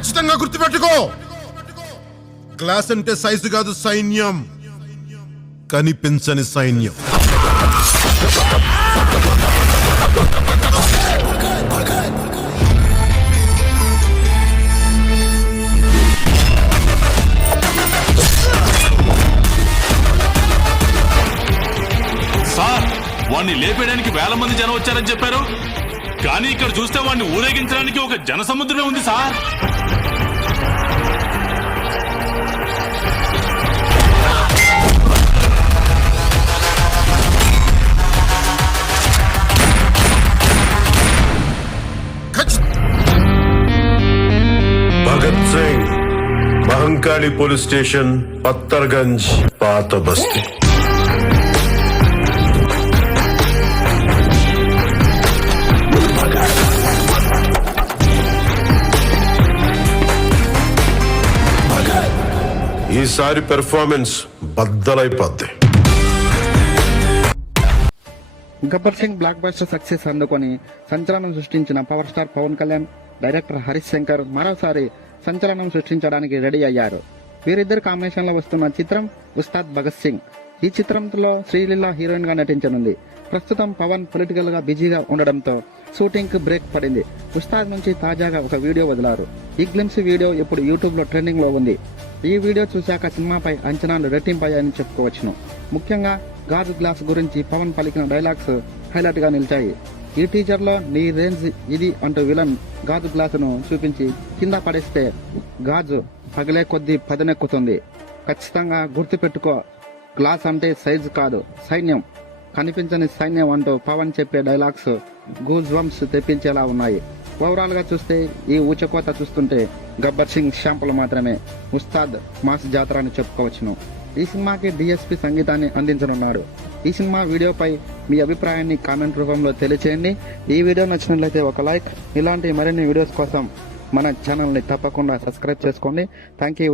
ఖచ్చితంగా గుర్తుపెట్టుకో, గ్లాస్ అంటే సైజు కాదు, సైన్యం. కనిపించని సైన్యం. సార్, వాణ్ణి లేపేయడానికి వేల మంది జనం వచ్చారని చెప్పారు, కానీ ఇక్కడ చూస్తే వాణ్ణి ఊరేగించడానికి ఒక జనసముద్రమే ఉంది sir. Bhagat Singh, Mahankali police station, Pattarganj, పాత బస్తీ. ఈసారి పెర్ఫార్మెన్స్ బద్దలైపోద్ది. Gabbar Singh blockbuster success అందుకొని సంచలనం సృష్టించిన power star Pawan Kalyan, director Harish Shankar మరోసారి సంచలనం సృష్టించడానికి రెడీ అయ్యారు. వీరిద్దరు కాంబినేషన్ లో వస్తున్న చిత్రం ఉస్తాద్ భగత్ సింగ్. ఈ చిత్రంలో శ్రీలీల హీరోయిన్ గా నటించనుంది. ప్రస్తుతం పవన్ పొలిటికల్ గా బిజీగా ఉండడంతో షూటింగ్ కు బ్రేక్ పడింది. ఉస్తాద్ నుంచి తాజాగా ఒక వీడియో వదిలారు. ఈ గ్లిమ్స్ వీడియో ఇప్పుడు యూట్యూబ్ లో ట్రెండింగ్ లో ఉంది. ఈ వీడియో చూశాక సినిమాపై అంచనాలు రెట్టింపయ్యాయని చెప్పుకోవచ్చును. ముఖ్యంగా గాజు గ్లాస్ గురించి పవన్ పలికిన డైలాగ్స్ హైలైట్ గా నిలిచాయి. ఈ టీజర్ లో నీ రేంజ్ ఇది అంటూ విలన్ గాజు గ్లాసును చూపించి కింద పడేస్తే గాజు పగిలే కొద్దీ పదనెక్కుతుంది. ఖచ్చితంగా గుర్తుపెట్టుకో, గ్లాస్ అంటే సైజు కాదు, సైన్యం. కనిపించని సైన్యం అంటూ పవన్ చెప్పే డైలాగ్స్ గూజ్ బంప్స్ తెప్పించేలా ఉన్నాయి. ఓవరాల్ గా చూస్తే ఈ ఊచకోత చూస్తుంటే గబ్బర్ సింగ్ షాంపులు మాత్రమే. ఉస్తాద్ మాస్ జాతర అని చెప్పుకోవచ్చును. ఈ సినిమాకి డిఎస్పి సంగీతాన్ని అందించనున్నాడు. ఈ సినిమా వీడియోపై మీ అభిప్రాయాన్ని కామెంట్ రూపంలో తెలియచేయండి. ఈ వీడియో నచ్చినట్లయితే ఒక లైక్. ఇలాంటి మరిన్ని వీడియోస్ కోసం మన ఛానల్ని తప్పకుండా సబ్స్క్రైబ్ చేసుకోండి. Thank you.